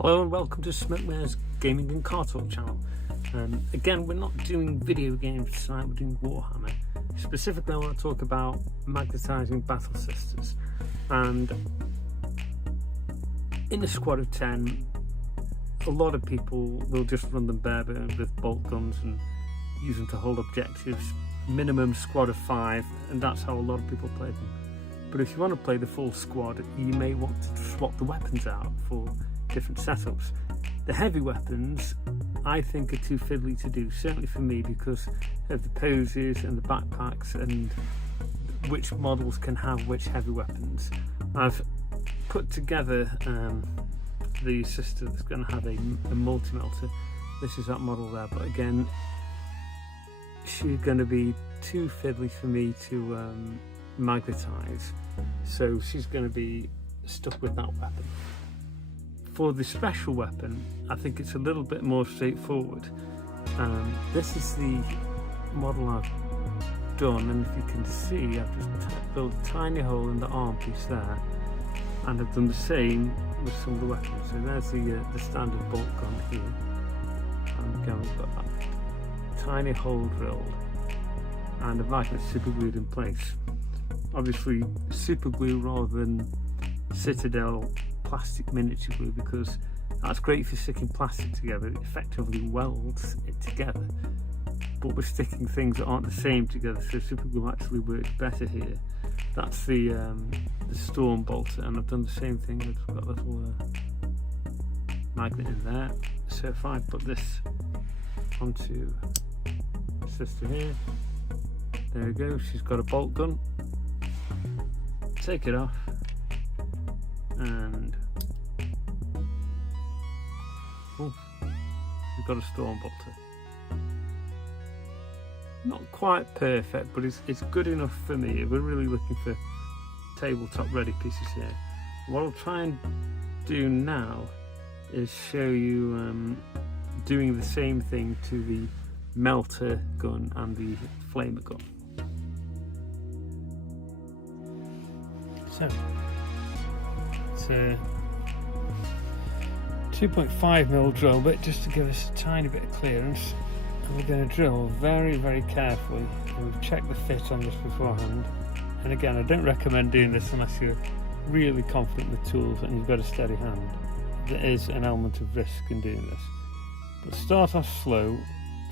Hello and welcome to Smokeware's Gaming and Car Talk channel. Again, we're not doing video games tonight, we're doing Warhammer. Specifically, I want to talk about magnetizing battle sisters. And in a squad of 10, a lot of people will just run them bare-boned with bolt guns and use them to hold objectives. Minimum squad of 5, and that's how a lot of people play them. But if you want to play the full squad, you may want to swap the weapons out for different setups. The heavy weapons I think are too fiddly to do, certainly for me, because of the poses and the backpacks and which models can have which heavy weapons. I've put together the sister that's going to have a multi-melter. This is that model there, but again, she's going to be too fiddly for me to magnetize, so she's going to be stuck with that weapon. For the special weapon, I think it's a little bit more straightforward. This is the model I've done, and if you can see, I've just built a tiny hole in the arm piece there, and I've done the same with some of the weapons. So there's the standard bolt gun here, and again we've got that tiny hole drilled, and the magnet super glued in place. Obviously super glue rather than Citadel plastic miniature glue, because that's great for sticking plastic together. It effectively welds it together, but we're sticking things that aren't the same together, so super glue actually works better here. That's the storm bolter, and I've done the same thing. I've got a little magnet in there, so if I put this onto the sister here, there we go, she's got a bolt gun. Take it off, and we've got a storm bolter. Not quite perfect, but it's good enough for me. We're really looking for tabletop ready pieces here. What I'll try and do now is show you doing the same thing to the melter gun and the flamer gun. So it's a 2.5mm drill bit just to give us a tiny bit of clearance, and we're going to drill very carefully, and we've checked the fit on this beforehand. And again, I don't recommend doing this unless you're really confident with tools and you've got a steady hand. There is an element of risk in doing this, but start off slow,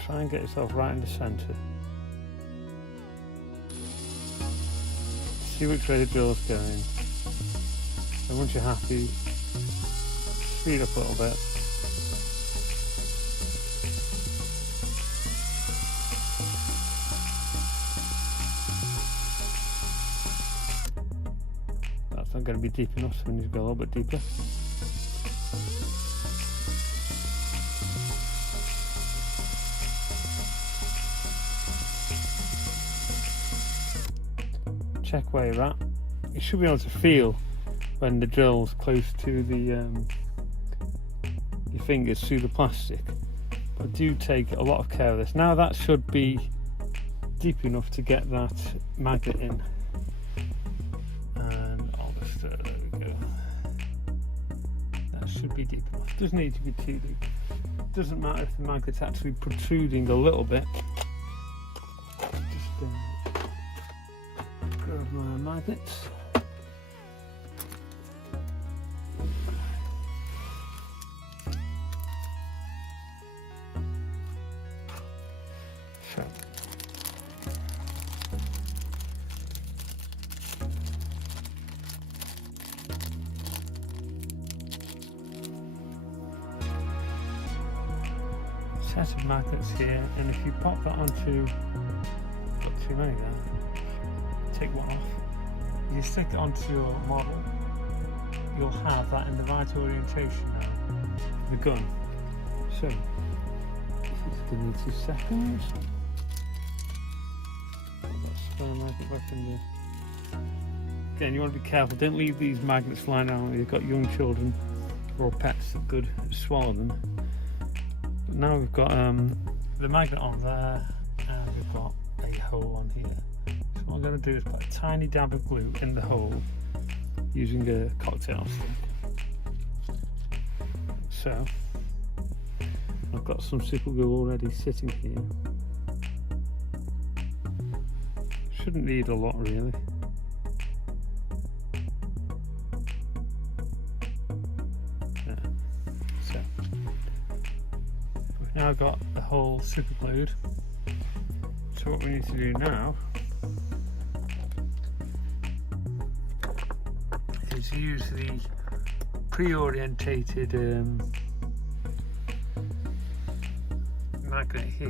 try and get yourself right in the centre, see which way the drill's going, and once you're happy, speed up a little bit. That's not going to be deep enough, so we need to go a little bit deeper. Check where you're at. You should be able to feel when the drill's close to the your fingers through the plastic, but do take a lot of care of this. Now that should be deep enough to get that magnet in, and I'll just there we go. That should be deep enough. It doesn't need to be too deep. It doesn't matter if the magnet's actually protruding a little bit. Just grab my magnets. Set of magnets here, and if you pop that onto, got too many there, take one off, you stick it onto your model, you'll have that in the right orientation now, the gun. So, just give me 2 seconds. Put that spare magnet back in there. Again, you want to be careful, don't leave these magnets flying around when you've got young children or pets that could swallow them. But now we've got the magnet on there, and we've got a hole on here. So what I'm going to do is put a tiny dab of glue in the hole using a cocktail stick. So I've got some super glue already sitting here. Shouldn't need a lot really. So we've now got the whole super glued. So what we need to do now is use the pre-orientated magnet here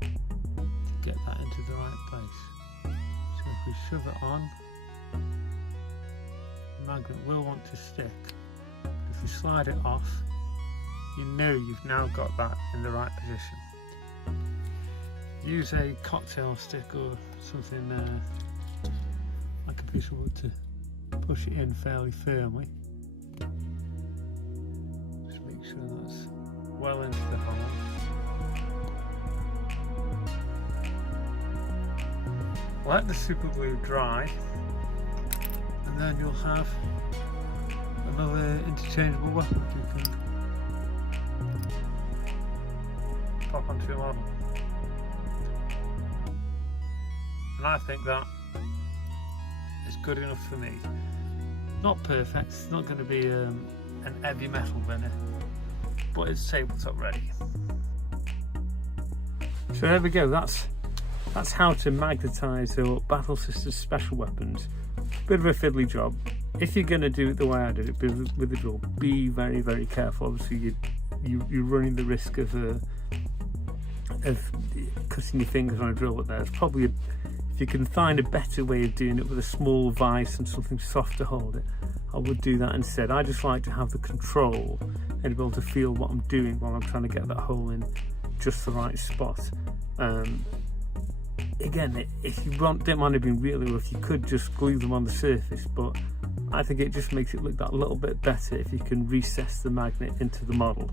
to get that into the right place. So if we shove it on, the magnet will want to stick. If you slide it off, you know you've now got that in the right position. Use a cocktail stick or something like a piece of wood to push it in fairly firmly. Just make sure that's well into the hole. Let the super glue dry, and then you'll have another interchangeable weapon that you can pop onto your model. And I think that is good enough for me. Not perfect, it's not going to be an heavy metal winner, but it's tabletop ready. So there we go, that's how to magnetize your Battle Sisters special weapons. Bit of a fiddly job. If you're going to do it the way I did it with the drill, be very, very careful. Obviously you're running the risk of cutting your fingers on a drill, but there's probably if you can find a better way of doing it with a small vise and something soft to hold it, I would do that instead. I just like to have the control and be able to feel what I'm doing while I'm trying to get that hole in just the right spot. Again, if you don't mind it being really rough, you could just glue them on the surface, but I think it just makes it look that little bit better if you can recess the magnet into the model.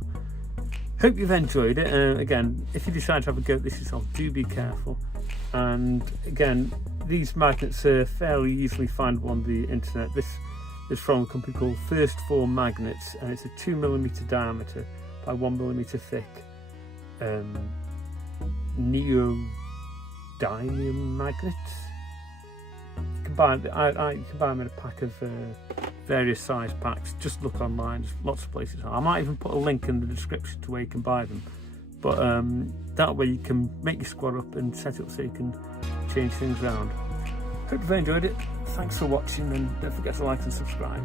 Hope you've enjoyed it. Again, if you decide to have a go at this yourself, do be careful. And again, these magnets are fairly easily findable on the internet. This is from a company called First Form Magnets, and it's a 2mm diameter by 1mm thick neodymium magnets. You can buy them. You can buy them in a pack of various size packs. Just look online. There's lots of places. I might even put a link in the description to where you can buy them. But that way you can make your squad up and set it up so you can change things around. Hope you've enjoyed it. Thanks for watching, and don't forget to like and subscribe.